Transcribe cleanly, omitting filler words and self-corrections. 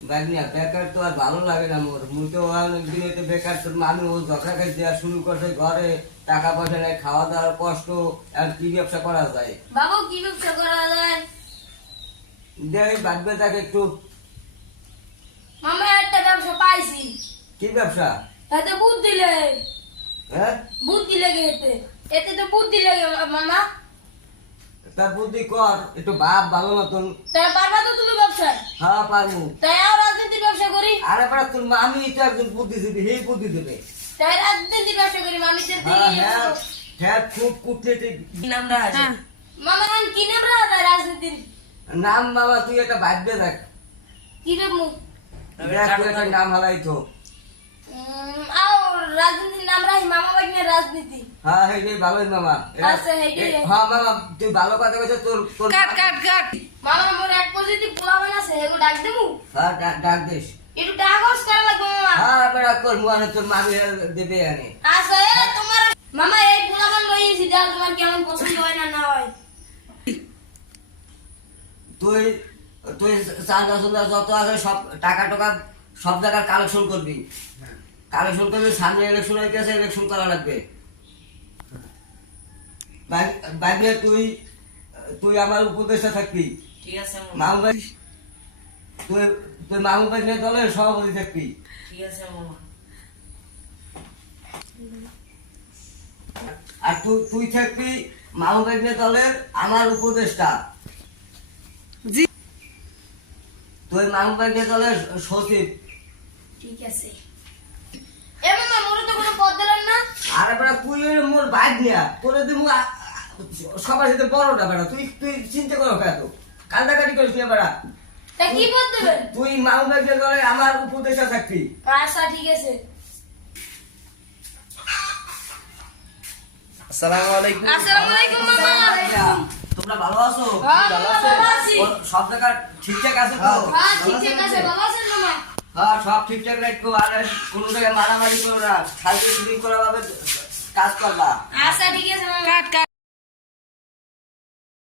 বাগনিয়া বেকার তো আর ভালো লাগে না মোর মুই তো অনেকদিন হইতে বেকার তোর আমি ও ঝগড়া খাই দেওয়া শুরু করছে ঘরে টাকা পয়সা নাই খাওয়া দাওয়ার কষ্ট আর কি ব্যবসা করা যায় বাবু কি ব্যবসা করা যায়? দেখ বাগবে তাকে একটু মামা একটা ব্যবসা পাইছি। কি ব্যবসা এতে বুদ্ধি লেগে হ্যাঁ বুদ্ধি লেগে এতে তো বুদ্ধি লেগে মামা। তার বুদ্ধি কর একটু ভাব ভালো মতন তাই পারবা তো তুমি ব্যবসা? হ্যাঁ পারবো তাই আর রাজনীতির ব্যবসা করি। আরে পারা তোর আমি তো একজন বুদ্ধিজীবী সেই বুদ্ধি দেবে তাই রাজনীতির ব্যবসা করি মামিদের হ্যাঁ দিকে। হ্যাঁ হ্যাঁ খুব কুটতে নামটা আছে মামা আমি কি নেব রাজনীতির নাম বাবা তুই একটা বাদ্যে দেখ কি নেব? দেখ তুই একটা নাম হালাই তো আও রাজনীতির নাম রাখি মামা বাগনের রাজনীতি। হ্যাঁ হেই ভালোই মামা আচ্ছা, হেইটাই। হ্যাঁ মামা তুই ভালো কথা কইছ তোর তোর কাট কাট কাট মামা মোর এক পজিটিভ পোলাবান আছে হেগো ডাক দেবো। হ্যাঁ ডাক দিস একটু ডাকস করা লাগবে মামা। হ্যাঁ বেড়া তোর মুয়ানে তোর মামি দেবে আনে আচ্ছা তোমার মামা এই পোলাবান লইছি দাও তোমার কেমন পছন্দ হয় না না হয়। তুই তুই চাঁদা সুন্দর যত আছে সব টাকা টাকা সব জায়গার কালেকশন করবি কালেকশন করবি সামনে ইলেকশন হইতেছে ইলেকশন করা লাগবে বাইরে তুই তুই আমার উপদেশে থাকবি ঠিক আছে মামু ভাই তুই তুই মামু ভাই দলের সভাপতি থাকবি ঠিক আছে মামা আর তুই তুই থাকবি মামু ভাই দলের আমার উপদেষ্টা জি তুই মামু ভাই দলের সচিব ঠিক আছে এ মামা মোরে তো কোনো পদ দিলেন না। আরে বেটা তুই হইলে মোর ভাগ নিয়া তোরে দিমু সবার সাথে বড়টা বেটা তুই তুই চিন্তা করো কেন কান্দাকাটি করিস না বেটা তা কি পদ দেবেন? তুই মামু ভাই দলের আমার উপদেষ্টা থাকবি আচ্ছা ঠিক আছে। আসসালামু আলাইকুম আসসালামু আলাইকুম মামা। তোমরা ভালো আছো হ্যাঁ, ভালো আছি। সব জায়গা ঠিকঠাক আছে তো হ্যাঁ ঠিক আছে ভালো আছেন মামা। হ্যাঁ সব ঠিকঠাক রাখবো আর কোনো জায়গায় মারামারি করো না খালি শুটিং করা ভাবে কাজ করবা আচ্ছা ঠিক আছে মামা। কাট কাট